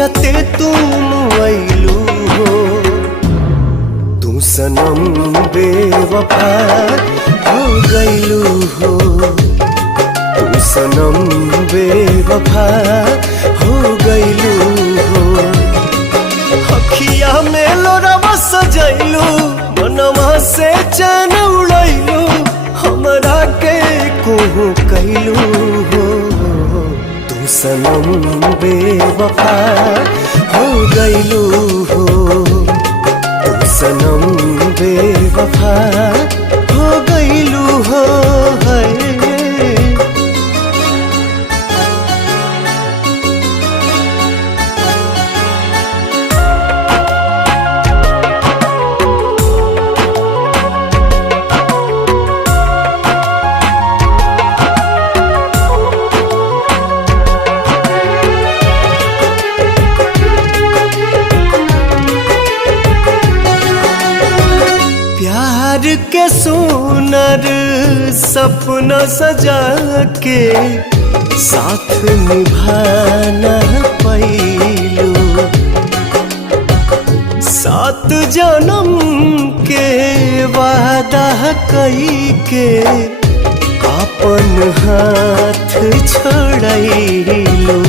जियते तुम आइलू हो। तू सनम बेवफा हो गइलू हो। तू सनम बेवफा हो गइलू हो। अखिया में लोरवा सजैलू, मनवा से चैन उड़ैलू, हमरा के कोहू कैलू हो। तू सनम बेवफा हो गइलू हो। तू सनम बेवफा हो गइलू हो। प्यार के सुनर सपना सजा के साथ निभाना पैलू। 7 जन्म के वादा कई के अपन हाथ छोड़लू।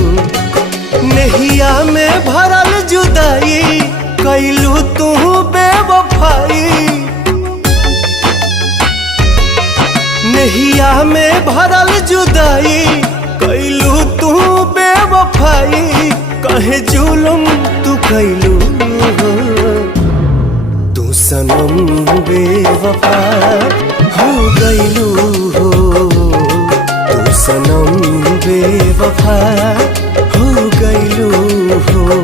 नहिया में भरल जुदाई कैलू तू बेवफाई। नहिया में भरल जुदाई कैलू तू बेवफाई। कहे जुलुम तू कैलू हो। तू सनम बेवफा हो गइलू हो। तू सनम बेवफा हो गइलू हो।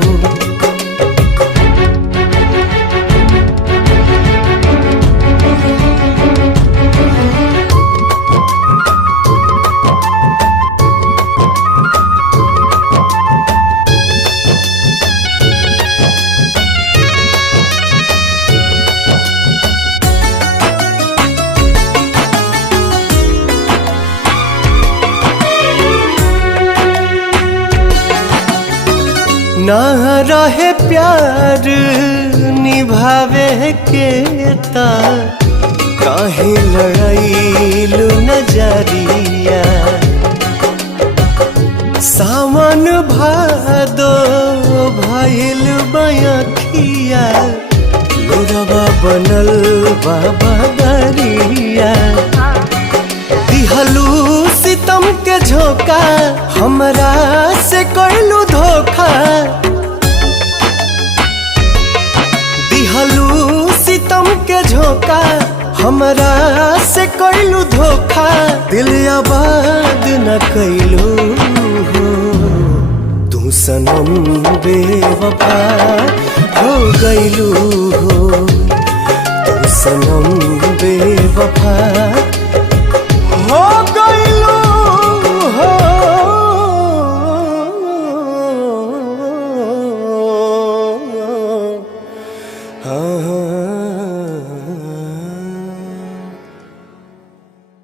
ना रहे प्यार निभावे के ता काहे लड़ाइलू नजरिया। सावन भादो भइल बयखिया, लोरवा बनल बाबा दरिया। दिहलू सितम के झोंका, हमरा से कैलू धोखा। दिहलू सितम के झोंका, हमरा से कैलू धोखा। दिल आबाद न कैलू हो। तू सनम बेवफा हो गइलू हो। तू सनम बेवफा